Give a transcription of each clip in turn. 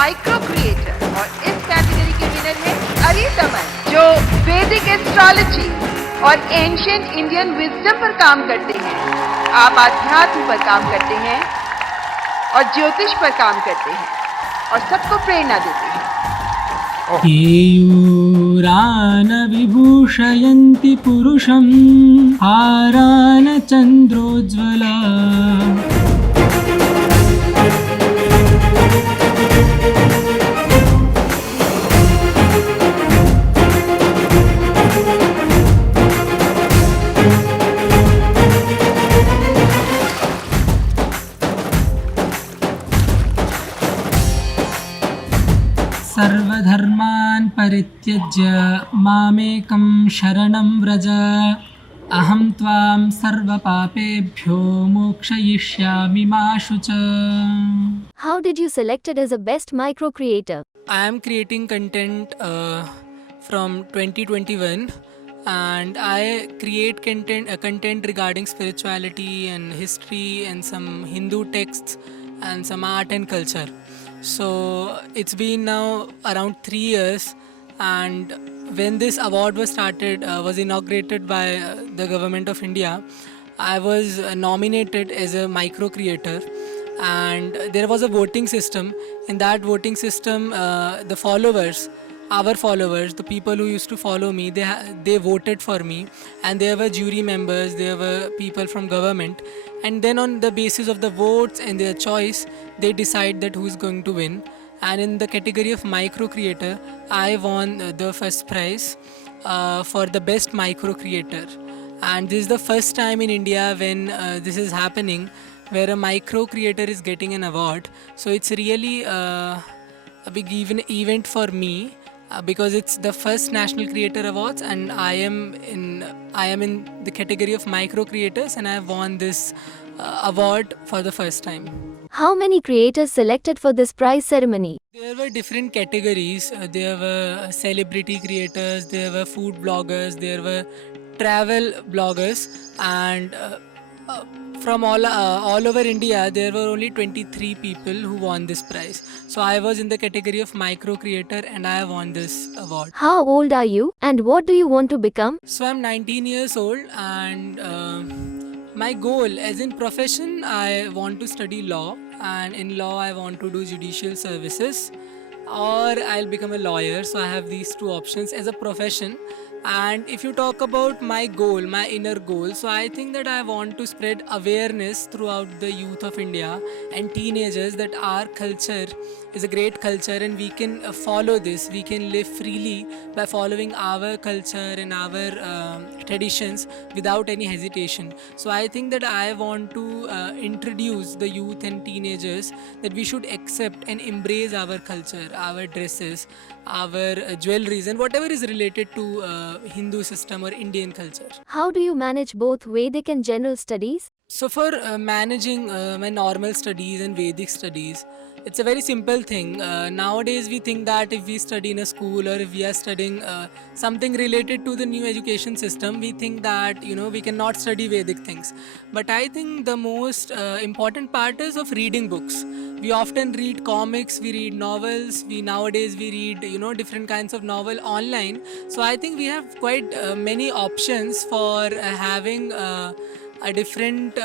Micro creator और इस category के विनर है अरिदमन, जो वैदिक एस्ट्रोलॉजी और एंशिएंट इंडियन विजडम पर काम करते हैं। आप आध्यात्म पर काम करते हैं और ज्योतिष पर काम करते हैं और सबको प्रेरणा देते हैं। केयूरान विभूषयन्ति पुरुषं हारान चन्द्रोज्ज्वला। सर्वधर्मान् परित्यज्य मामेकं शरणं व्रज अहं त्वां सर्वपापेभ्यो मोक्षयिष्यामि मा शुच। How did you selected as a best micro creator? I am creating content from 2021, and I create content regarding spirituality and history and some Hindu texts and some art and culture. So it's been now around 3 years, and when this award was inaugurated by the government of India, I was nominated as a micro creator, and there was a voting system. In that voting system, the followers, our followers, the people who used to follow me, they voted for me, and there were jury members, there were people from government, and then on the basis of the votes and their choice, they decide that who is going to win. And in the category of micro creator, I won the first prize for the best micro creator. And this is the first time in India when this is happening, where a micro creator is getting an award. So it's really a big event for me, because it's the first National Creator Awards, and I am in the category of micro creators, and I have won this award for the first time. How many creators selected for this prize ceremony? There were different categories. There were celebrity creators, there were food bloggers, there were travel bloggers, and from all over India, there were only 23 people who won this prize. So I was in the category of micro creator, and I won this award. How old are you and what do you want to become? So I'm 19 years old, and my goal as in profession, I want to study law, and in law I want to do judicial services, or I'll become a lawyer. So I have these two options as a profession. And if you talk about my goal, my inner goal, so I think that I want to spread awareness throughout the youth of India and teenagers that our culture is a great culture, and we can follow this. We can live freely by following our culture and our traditions without any hesitation. So I think that I want to introduce the youth and teenagers that we should accept and embrace our culture, our dresses, our jewelries, and whatever is related to Hindu system or Indian culture. How do you manage both Vedic and general studies? So for managing my normal studies and Vedic studies, it's a very simple thing. Nowadays we think that if we study in a school, or if we are studying something related to the new education system, we think that we cannot study Vedic things. But I think the most important part is of reading books. We often read comics, we read novels, nowadays we read different kinds of novel online. So I think we have quite many options for having a different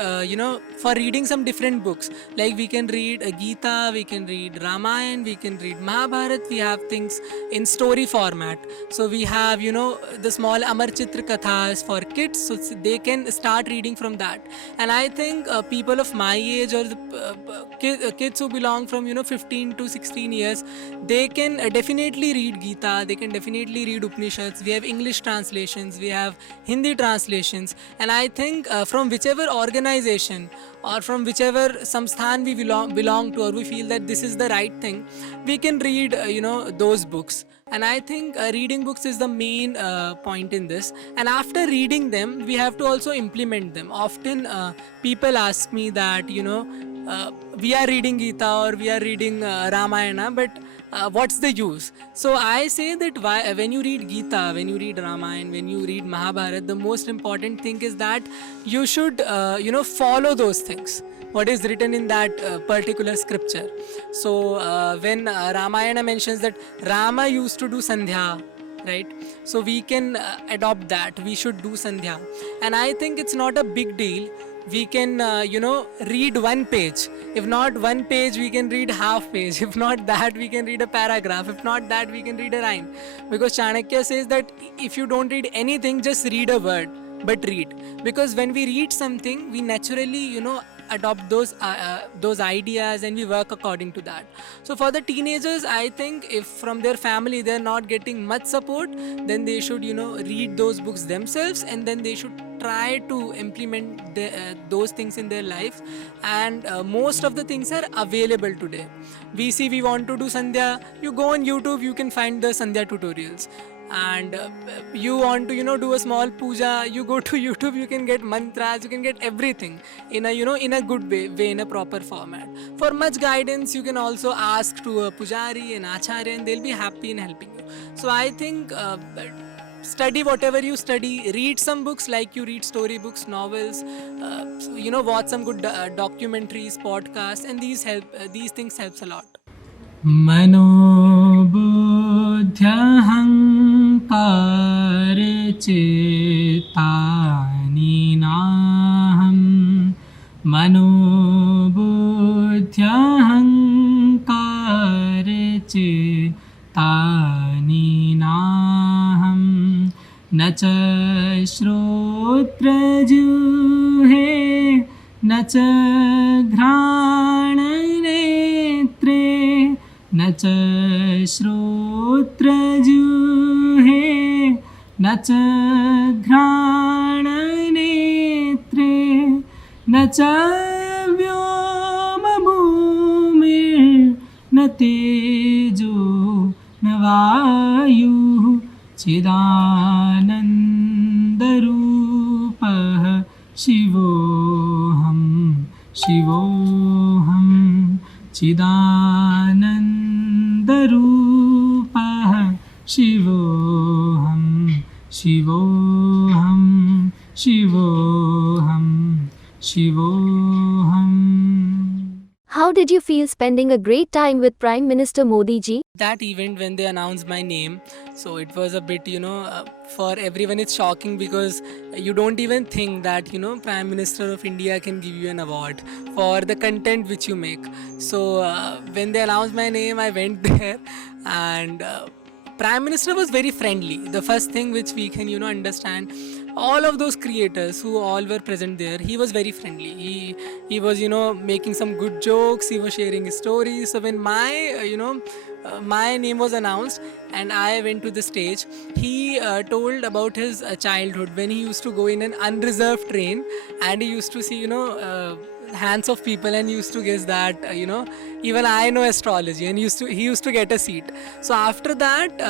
for reading some different books. Like we can read Gita, we can read Ramayana, we can read Mahabharat. We have things in story format. So we have the small Amar Chitra Kathas for kids, so they can start reading from that. And I think people of my age, or the kids who belong from 15 to 16 years, they can definitely read Gita, they can definitely read Upanishads. We have English translations, we have Hindi translations, and I think from whichever organization or from whichever samsthan we belong to, or we feel that this is the right thing, we can read those books. And I think reading books is the main point in this. And after reading them, we have to also implement them. Often people ask me that we are reading Gita or we are reading Ramayana, but what's the use? So I say that when you read Gita, when you read Ramayana, when you read Mahabharata, the most important thing is that you should follow those things. what is written in that particular scripture. So when Ramayana mentions that Rama used to do Sandhya, right? So we can adopt that. We should do Sandhya. And I think it's not a big deal. We can, read one page. If not one page, we can read half page. If not that, we can read a paragraph. If not that, we can read a rhyme. Because Chanakya says that if you don't read anything, just read a word, but read. Because when we read something, we naturally, adopt those ideas and we work according to that. So for the teenagers, I think if from their family they're not getting much support, then they should read those books themselves, and then they should try to implement those things in their life. And most of the things are available today. We want to do Sandhya, you go on YouTube, you can find the Sandhya tutorials. And you want to do a small puja, you go to YouTube, you can get mantras, you can get everything in a in a good way, in a proper format. For much guidance, you can also ask to a pujari, an acharya, and they'll be happy in helping you. So I think study whatever you study, read some books like you read storybooks, novels, watch some good documentaries, podcasts, and these things helps a lot. मनोबुद्ध्यहङ्कारचेतानि नाहं न च श्रोत्रजिह्वे न च घ्राणनेत्रे न च श्रोत्रजिह्वे न च घ्राणनेत्रे न च व्योमभूमिर्न तेजो न वायुः चिदानन्दरूपः शिवोऽहं शिवोऽहं चिदानन्दरूपः शिवोऽहं शिवोऽहं शिवोऽहं शिवोऽहं. How did you feel spending a great time with Prime Minister Modi ji? That event when they announced my name, so it was a bit for everyone it's shocking, because you don't even think that Prime Minister of India can give you an award for the content which you make. So when they announced my name, I went there, and Prime Minister was very friendly. The first thing which we can understand, all of those creators who all were present there, he was very friendly. He was making some good jokes, he was sharing his stories. So when my name was announced and I went to the stage, he told about his childhood when he used to go in an unreserved train, and he used to see hands of people and used to guess that even I know astrology, and he used to get a seat. So after that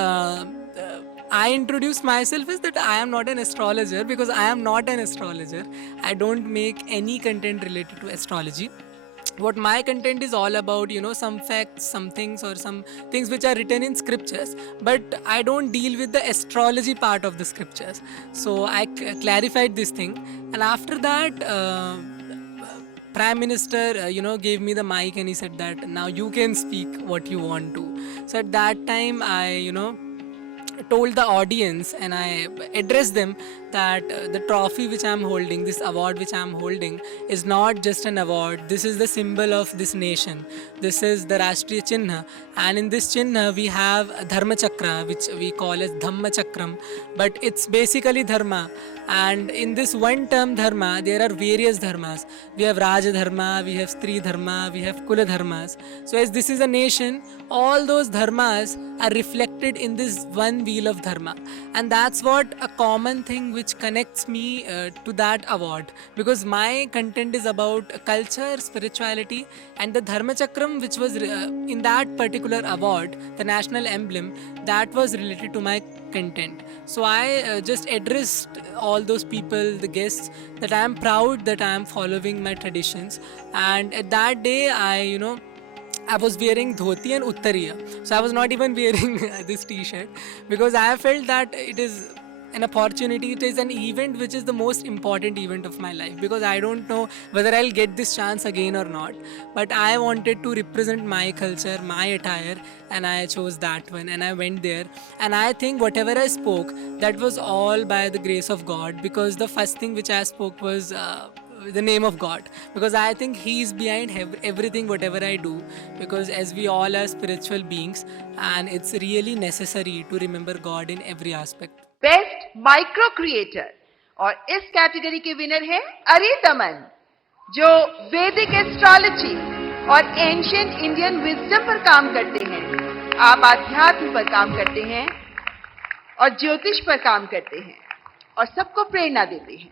I introduced myself as that I am not an astrologer, because I am not an astrologer. I don't make any content related to astrology. What my content is all about, some facts, some things, or some things which are written in scriptures, but I don't deal with the astrology part of the scriptures. So I clarified this thing, and after that Prime Minister gave me the mic, and he said that now you can speak what you want to. So at that time I told the audience and I addressed them that the trophy which I am holding, this award which I am holding, is not just an award. This is the symbol of this nation. This is the Rashtriya Chinna, and in this Chinna we have Dharma Chakra, which we call as Dhamma Chakram, but it's basically Dharma. And in this one term Dharma, there are various dharmas. We have Raja Dharma, we have Stri Dharma, we have Kula Dharmas. So as this is a nation, all those dharmas are reflected in this one wheel of Dharma, and that's what a common thing which connects me to that award, because my content is about culture, spirituality, and the Dharma Chakram which was in that particular award, the national emblem, that was related to my content. So I just addressed all those people, the guests, that I am proud that I am following my traditions. And at that day I was wearing dhoti and uttariya. So I was not even wearing this t-shirt, because I felt that it is an opportunity. It is an event which is the most important event of my life, because I don't know whether I'll get this chance again or not. But I wanted to represent my culture, my attire, and I chose that one and I went there. And I think whatever I spoke, that was all by the grace of God, because the first thing which I spoke was the name of God, because I think He is behind everything whatever I do, because as we all are spiritual beings, and it's really necessary to remember God in every aspect. Best micro creator, और इस category के winner हैं अरिदमन, जो वैदिक astrology और ancient Indian wisdom पर काम करते हैं। आप आध्यात्म पर काम करते हैं और ज्योतिष पर काम करते हैं और सबको प्रेरणा देते हैं।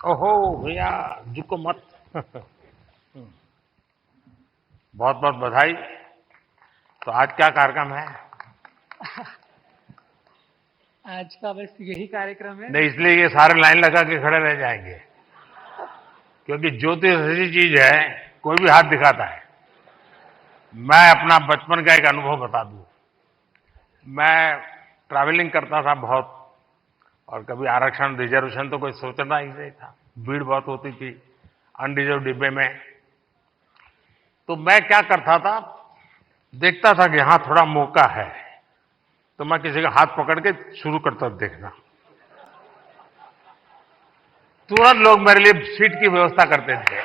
ओहो भैया, झुको मत। बहुत बहुत बधाई। तो आज क्या कार्यक्रम है? आज का बस यही कार्यक्रम है। नहीं, इसलिए ये सारे लाइन लगा के खड़े रह जाएंगे, क्योंकि ज्योतिष ऐसी चीज है, कोई भी हाथ दिखाता है। मैं अपना बचपन का एक अनुभव बता दूं। मैं ट्रैवलिंग करता था बहुत, और कभी आरक्षण रिजर्वेशन तो कोई सोचना ही नहीं था। भीड़ बहुत होती थी अनरिजर्व डिब्बे में। तो मैं क्या करता था, देखता था कि हाँ थोड़ा मौका है, तो मैं किसी का हाथ पकड़ के शुरू करता देखना। तुरंत लोग मेरे लिए सीट की व्यवस्था करते थे।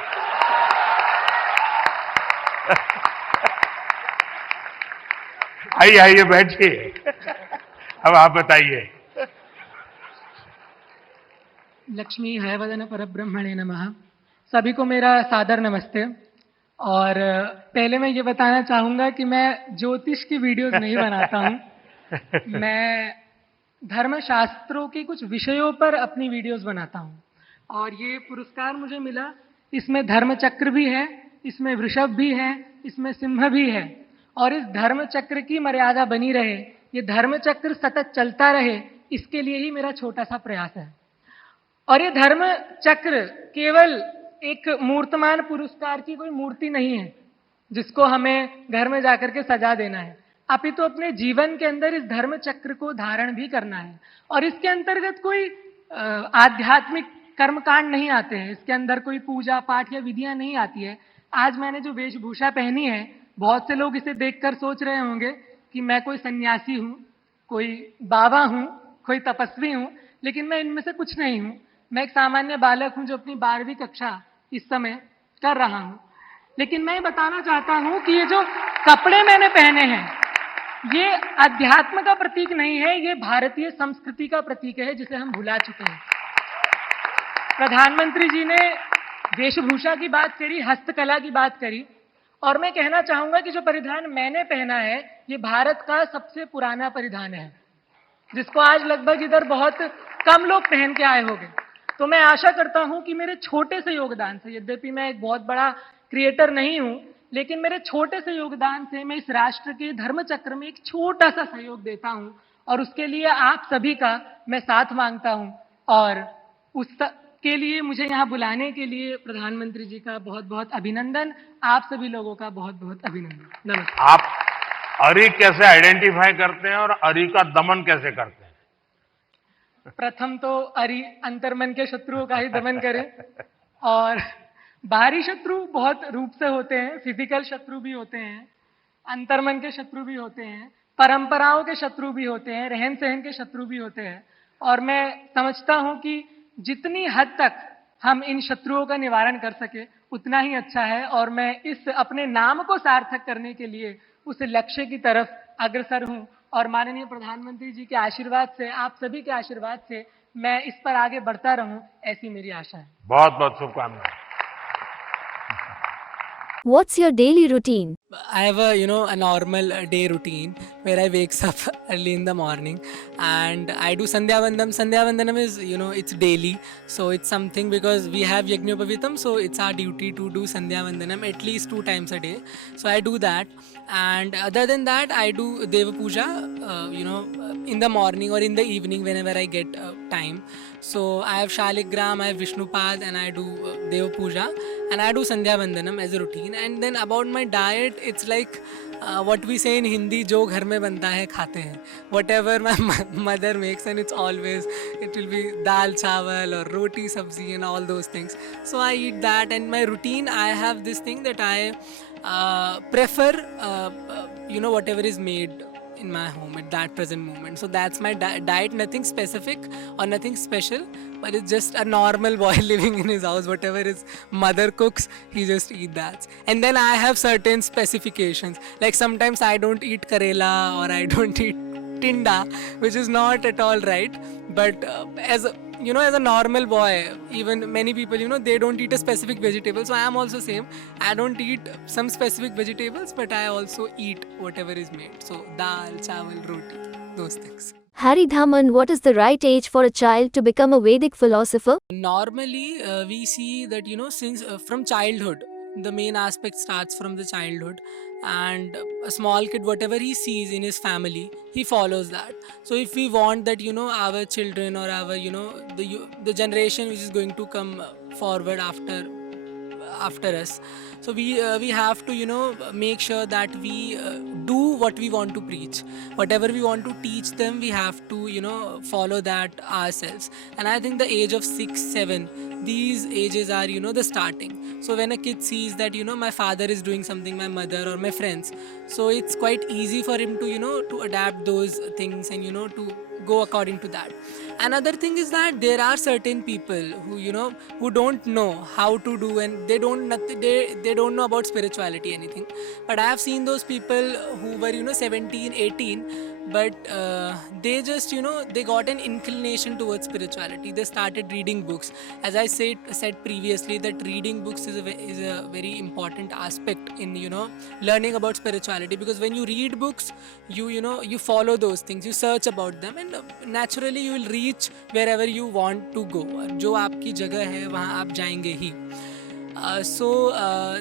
आइए आइए बैठिए, अब आप बताइए। लक्ष्मी हयवदन परब्रह्मणे नमः। सभी को मेरा सादर नमस्ते। और पहले मैं ये बताना चाहूँगा कि मैं ज्योतिष की वीडियोस नहीं बनाता हूँ। मैं धर्मशास्त्रों के कुछ विषयों पर अपनी वीडियोस बनाता हूँ, और ये पुरस्कार मुझे मिला। इसमें धर्म चक्र भी है, इसमें वृषभ भी है, इसमें सिंह भी है। और इस धर्म चक्र की मर्यादा बनी रहे, ये धर्म चक्र सतत चलता रहे, इसके लिए ही मेरा छोटा सा प्रयास है। और ये धर्म चक्र केवल एक मूर्तमान पुरस्कार की कोई मूर्ति नहीं है जिसको हमें घर में जाकर के सजा देना है। अपितु अपने जीवन के अंदर इस धर्म चक्र को धारण भी करना है। और इसके अंतर्गत कोई आध्यात्मिक कर्मकांड नहीं आते हैं, इसके अंदर कोई पूजा पाठ या विधियां नहीं आती है। आज मैंने जो वेशभूषा पहनी है, बहुत से लोग इसे देखकर सोच रहे होंगे कि मैं कोई सन्यासी हूँ, कोई बाबा हूँ, कोई तपस्वी हूँ, लेकिन मैं इनमें से कुछ नहीं हूँ। मैं एक सामान्य बालक हूँ जो अपनी 12वीं कक्षा इस समय कर रहा हूँ। लेकिन मैं बताना चाहता हूँ कि ये जो कपड़े मैंने पहने हैं, ये अध्यात्म का प्रतीक नहीं है, ये भारतीय संस्कृति का प्रतीक है जिसे हम भुला चुके हैं। प्रधानमंत्री जी ने वेशभूषा की बात करी, हस्तकला की बात करी, और मैं कहना चाहूंगा कि जो परिधान मैंने पहना है, ये भारत का सबसे पुराना परिधान है, जिसको आज लगभग इधर बहुत कम लोग पहन के आए होंगे। तो मैं आशा करता हूं कि मेरे छोटे से योगदान से, यद्यपि मैं एक बहुत बड़ा क्रिएटर नहीं हूं, लेकिन मेरे छोटे से योगदान से मैं इस राष्ट्र के धर्म चक्र में एक छोटा सा सहयोग देता हूं, और उसके लिए आप सभी का मैं साथ मांगता हूं। और उसके लिए मुझे यहाँ बुलाने के लिए प्रधानमंत्री जी का बहुत बहुत अभिनंदन, आप सभी लोगों का बहुत बहुत अभिनंदन। नमस्कार। आप अरि कैसे आइडेंटिफाई करते हैं और अरि का दमन कैसे करते हैं? प्रथम तो अरि अंतर्मन के शत्रुओं का ही दमन करें। और बाहरी शत्रु बहुत रूप से होते हैं, फिजिकल शत्रु भी होते हैं, अंतर्मन के शत्रु भी होते हैं, परंपराओं के शत्रु भी होते हैं, रहन सहन के शत्रु भी होते हैं। और मैं समझता हूं कि जितनी हद तक हम इन शत्रुओं का निवारण कर सके उतना ही अच्छा है। और मैं इस अपने नाम को सार्थक करने के लिए उस लक्ष्य की तरफ अग्रसर हूं, और माननीय प्रधानमंत्री जी के आशीर्वाद से, आप सभी के आशीर्वाद से मैं इस पर आगे बढ़ता रहूं, ऐसी मेरी आशा है। बहुत बहुत शुभकामनाएं। What's your daily routine? I have a normal day routine where I wakes up early in the morning and I do Sandhya Vandam. Sandhya Vandanam is, it's daily. So it's something, because we have Yajnapavitam, so it's our duty to do Sandhya Vandanam at least 2 times a day. So I do that. And other than that, I do Deva Puja, in the morning or in the evening whenever I get time. So I have Shaligram, I have Vishnupad, and I do Deva Puja, and I do Sandhya Vandanam as a routine. And then about my diet, it's like what we say in Hindi, जो घर में बनता है खाते हैं. Whatever my mother makes, and it will be dal chawal or roti sabzi and all those things. So I eat that, and my routine, I have this thing that I prefer whatever is made in my home at that present moment. So that's my diet, nothing specific or nothing special, but it's just a normal boy living in his house. Whatever his mother cooks, he just eat that. And then I have certain specifications, like sometimes I don't eat karela or I don't eat tinda, which is not at all right. But as a normal boy, even many people, they don't eat a specific vegetable. So I am also same. I don't eat some specific vegetables, but I also eat whatever is made. So dal, chawal, roti, those things. Haridhaman, what is the right age for a child to become a Vedic philosopher? Normally, we see that, since from childhood, the main aspect starts from the childhood, and a small kid, whatever he sees in his family, he follows that. So if we want that, our children or our, the generation which is going to come forward after us, so we have to make sure that we do what we want to preach. Whatever we want to teach them, we have to follow that ourselves. And I think the age of 6, 7, these ages are the starting. So when a kid sees that my father is doing something, my mother or my friends, so it's quite easy for him to to adapt those things and to go according to that. Another thing is that there are certain people who don't know how to do, and they don't know about spirituality anything. But I have seen those people who were 17, 18, but they just they got an inclination towards spirituality. They started reading books. As I said previously, that reading books is a very important aspect in learning about spirituality, because when you read books, you follow those things, you search about them, and naturally you will reach wherever you want to go. जो आपकी जगह है वहाँ आप जाएंगे ही. So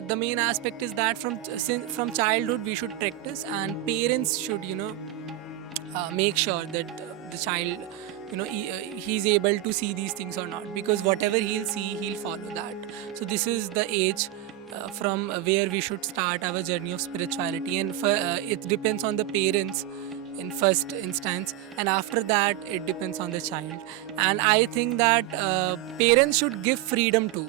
the main aspect is that from childhood we should practice, and parents should make sure that the child he's able to see these things or not, because whatever he'll see, he'll follow that. So this is the age from where we should start our journey of spirituality, and it depends on the parents in first instance, and after that it depends on the child. And I think that parents should give freedom too.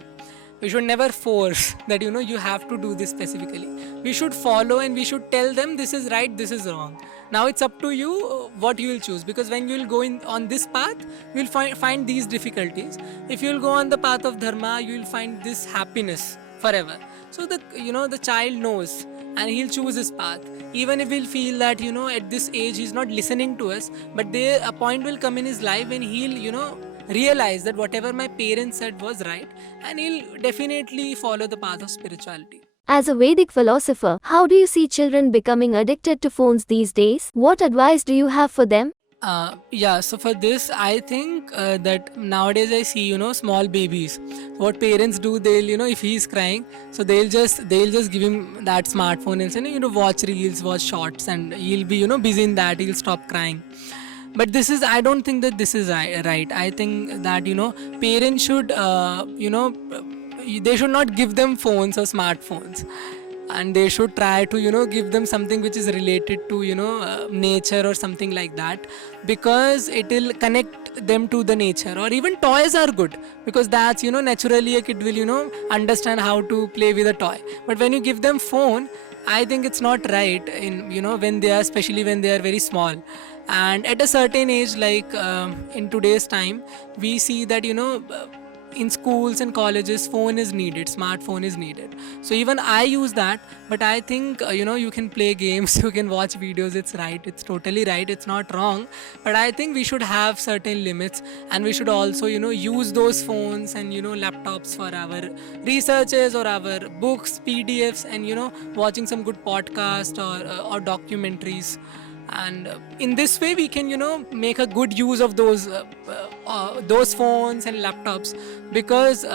We should never force that you have to do this specifically. We should follow, and we should tell them this is right, this is wrong. Now it's up to you what you will choose, because when you will go on this path, you will find these difficulties. If you will go on the path of dharma, you will find this happiness forever. So the child knows, and he'll choose his path. Even if he'll feel that at this age he's not listening to us, but a point will come in his life when he'll realize that whatever my parents said was right, and he'll definitely follow the path of spirituality. As a Vedic philosopher, how do you see children becoming addicted to phones these days? What advice do you have for them? So for this, I think that nowadays I see small babies. What parents do, they'll if he's crying, so they'll just give him that smartphone and say watch reels, watch shorts, and he'll be busy in that. He'll stop crying. But I don't think that this is right. I think that parents should they should not give them phones or smartphones, and they should try to give them something which is related to nature or something like that, because it will connect them to the nature. Or even toys are good, because that's naturally a kid will understand how to play with a toy. But when you give them phone, I think it's not right in especially when they are very small. And at a certain age, like in today's time, we see that in schools and colleges, phone is needed, smartphone is needed. So even I use that, but I think you can play games, you can watch videos. It's right, it's totally right, it's not wrong. But I think we should have certain limits, and we should also use those phones and laptops for our researches or our books, PDFs, and watching some good podcast or documentaries. And in this way we can make a good use of those phones and laptops, because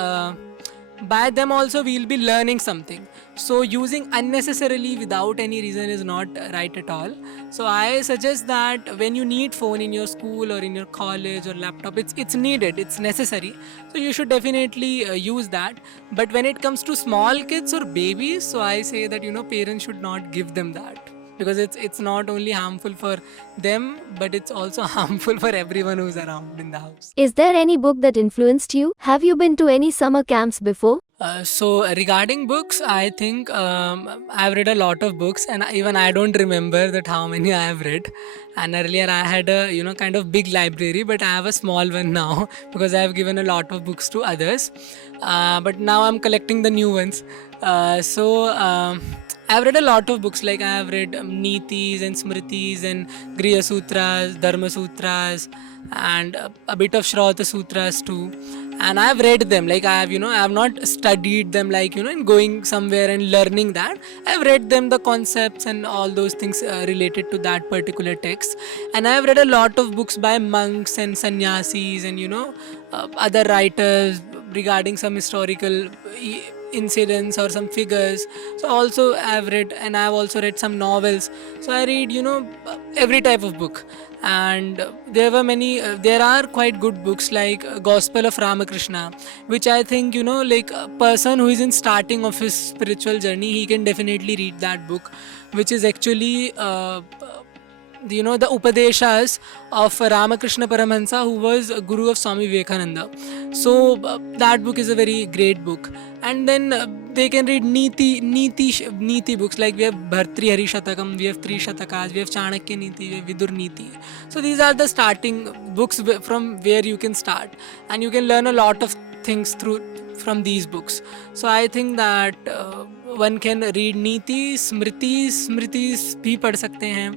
by them also we'll be learning something. So using unnecessarily without any reason is not right at all. So I suggest that when you need phone in your school or in your college or laptop, it's needed, it's necessary, so you should definitely use that. But when it comes to small kids or babies, so I say that parents should not give them that. because it's not only harmful for them, but it's also harmful for everyone who's around in the house. Is there any book that influenced you? Have you been to any summer camps before? So regarding books, I think I've read a lot of books, and even I don't remember that how many I have read. And earlier I had a kind of big library, but I have a small one now because I have given a lot of books to others. But now I'm collecting the new ones. I've read a lot of books, like I have read Nitis and Smritis and Griha Sutras, Dharma Sutras, and a bit of Shrauta Sutras too. And I have read them, like I have not studied them, like in going somewhere and learning that. I've read them, the concepts and all those things related to that particular text. And I have read a lot of books by monks and sannyasis and other writers regarding some historical incidents or some figures. So also I've read, and I've also read some novels. So I read every type of book. And there are quite good books like Gospel of Ramakrishna, which I think like a person who is in starting of his spiritual journey, he can definitely read that book, which is actually the Upadeshas of Ramakrishna Paramahansa, who was a guru of Swami Vivekananda. So that book is a very great book. And then they can read Niti books, like we have Bhartrihari Shatakam, we have Tri Shatakas, we have Chanakya Niti, we have Vidur Niti. So these are the starting books from where you can start, and you can learn a lot of things from these books. So I think that one can read Nitis, Smritis bhi पढ़ सकते हैं,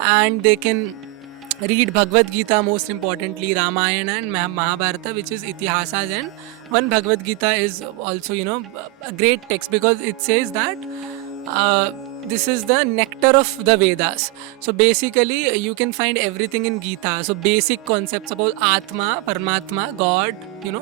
and they can read Bhagavad Gita, most importantly Ramayana and Mahabharata, which is itihasas. And one Bhagavad Gita is also a great text, because it says that this is the nectar of the Vedas. So basically you can find everything in Gita. So basic concepts about Atma, Paramatma, God,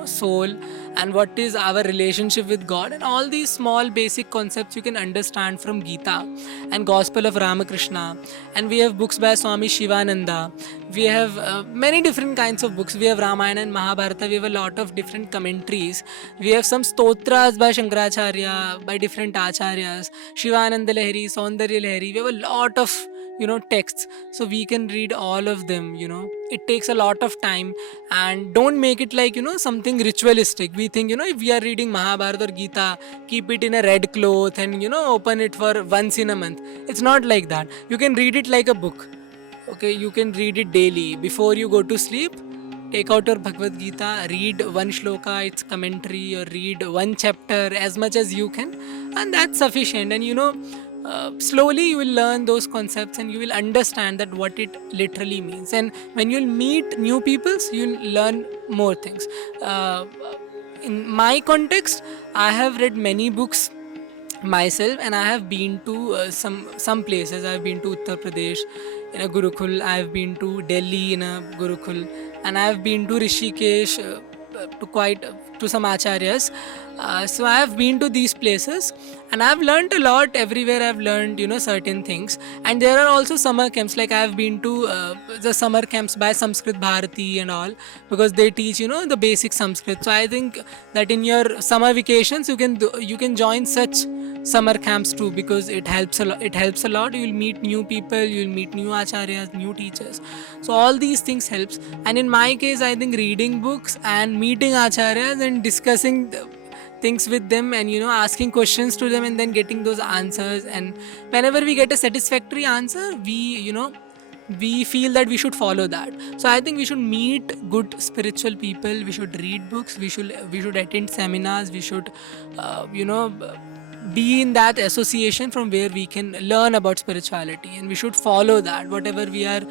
soul, and what is our relationship with God, and all these small basic concepts you can understand from Gita and Gospel of Ramakrishna. And we have books by Swami Shivananda. We have many different kinds of books. We have Ramayana and Mahabharata. We have a lot of different commentaries. We have some stotras by Shankaracharya, by different acharyas, Shivananda Lahiri, Saundarya Lahiri. We have a lot of texts, so we can read all of them. It takes a lot of time, and don't make it like something ritualistic. We think if we are reading Mahabharata or Gita, keep it in a red cloth and open it for once in a month. It's not like that. You can read it like a book. Okay, you can read it daily before you go to sleep. Take out your Bhagavad Gita, read one shloka, its commentary, or read one chapter, as much as you can, and that's sufficient. And slowly you will learn those concepts, and you will understand that what it literally means. And when you'll meet new peoples, you'll learn more things. In my context, I have read many books myself, and I have been to some places. I've been to Uttar Pradesh in a Gurukul, I've been to Delhi in a Gurukul, and I've been to Rishikesh to some acharyas. So I have been to these places, and I've learned a lot. Everywhere I've learned certain things. And there are also summer camps, like I have been to the summer camps by Sanskrit Bharati and all, because they teach the basic Sanskrit. So I think that in your summer vacations you can join such summer camps too, because it helps a lot. You'll meet new people, you'll meet new acharyas, new teachers. So all these things helps. And in my case, I think reading books and meeting acharyas and discussing things with them, and asking questions to them, and then getting those answers, and whenever we get a satisfactory answer, we feel that we should follow that. So I think we should meet good spiritual people, we should read books, we should attend seminars, we should be in that association from where we can learn about spirituality, and we should follow that. Whatever we are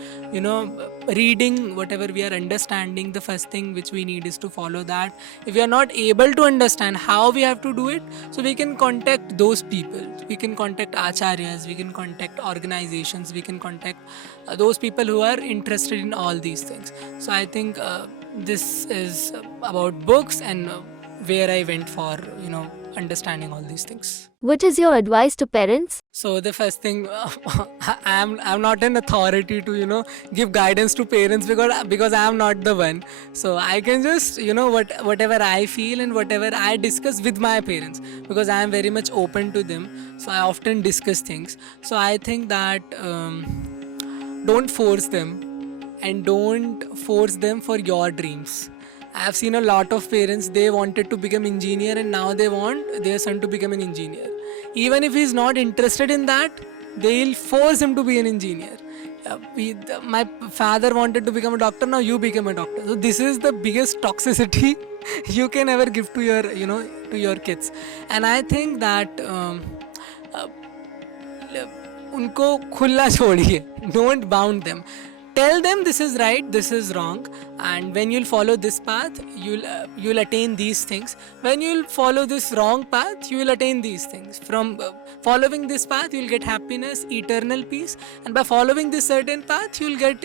reading, whatever we are understanding, the first thing which we need is to follow that. If we are not able to understand how we have to do it, so we can contact those people, we can contact acharyas, we can contact organizations, we can contact those people who are interested in all these things. So I think this is about books and where I went for understanding all these things. What is your advice to parents? So the first thing, I'm not an authority to give guidance to parents because I'm not the one. So I can just whatever I feel and whatever I discuss with my parents, because I am very much open to them. So I often discuss things. So I think that don't force them, and don't force them for your dreams. I have seen a lot of parents, they wanted to become engineer and now they want their son to become an engineer. Even if he's not interested in that, they'll force him to be an engineer. My father wanted to become a doctor, now you become a doctor. So this is the biggest toxicity you can ever give to your to your kids. And I think that उनको खुला छोड़िए, don't bound them. Tell them this is right, this is wrong, and when you'll follow this path, you'll attain these things. When you'll follow this wrong path, you will attain these things. From following this path, you'll get happiness, eternal peace, and by following this certain path, you'll get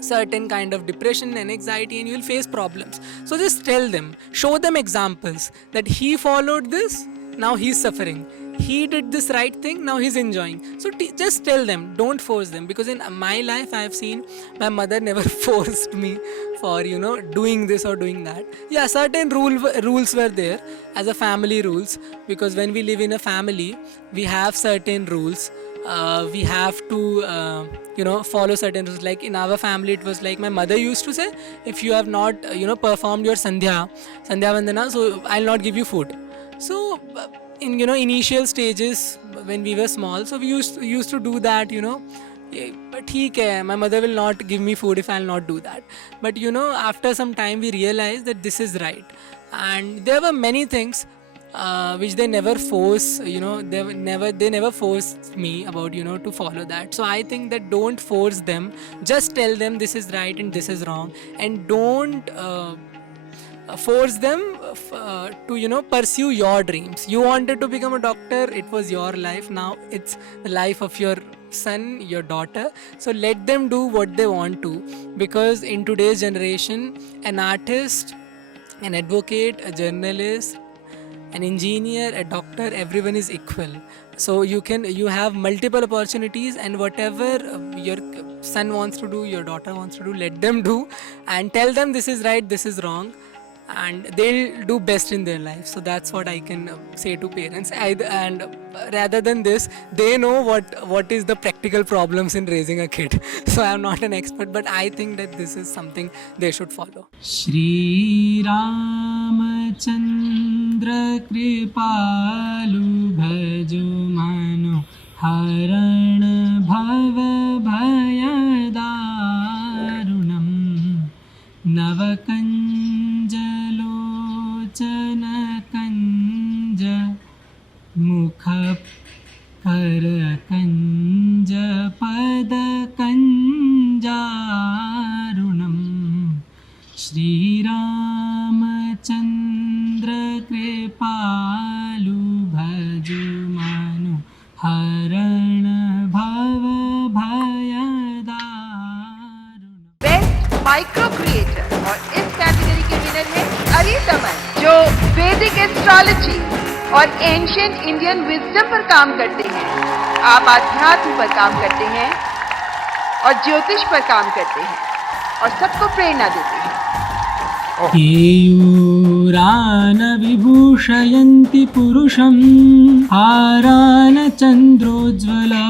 certain kind of depression and anxiety, and you'll face problems. So just tell them, show them examples that he followed this, now he's suffering. He did this right thing, now he's enjoying. So just tell them, don't force them, because in my life I have seen my mother never forced me for doing this or doing that. Yeah, certain rules were there as a family rules, because when we live in a family we have certain rules. We have to follow certain rules. Like in our family it was like my mother used to say, if you have not performed your Sandhya Vandana, so I'll not give you food. So in initial stages when we were small, so we used to do that, but theek hai, my mother will not give me food if I'll not do that. But after some time we realized that this is right, and there were many things which they never force, they never forced me about to follow that. So I think that don't force them, just tell them this is right and this is wrong, and don't force them to pursue your dreams. You wanted to become a doctor, it was your life, now it's the life of your son, your daughter. So let them do what they want to, because in today's generation an artist, an advocate, a journalist, an engineer, a doctor, everyone is equal. So you have multiple opportunities, and whatever your son wants to do, your daughter wants to do, let them do, and tell them this is right, this is wrong, and they'll do best in their life. So that's what I can say to parents. And rather than this, they know what is the practical problems in raising a kid. So I'm not an expert, but I think that this is something they should follow. Shri Ramachandra Kripalu Bhaju Manu Harana Bhava Bhayadarunam Navakanjalochana Kanja Mukha Kara Kanja Pada Kanjarunam Shri Ramachandra Kripalu Bhaju Manu Harana Bhava Bhayadarunam. Best micro creator और इस category के winner हैं अरिदमन, जो वैदिक astrology और ancient Indian wisdom पर काम करते हैं, आप आध्यात्म पर काम करते हैं और ज्योतिष पर काम करते हैं और सबको प्रेरणा देते हैं. केयूरान विभूषयन्ति पुरुषं हारान चन्द्रोज्ज्वला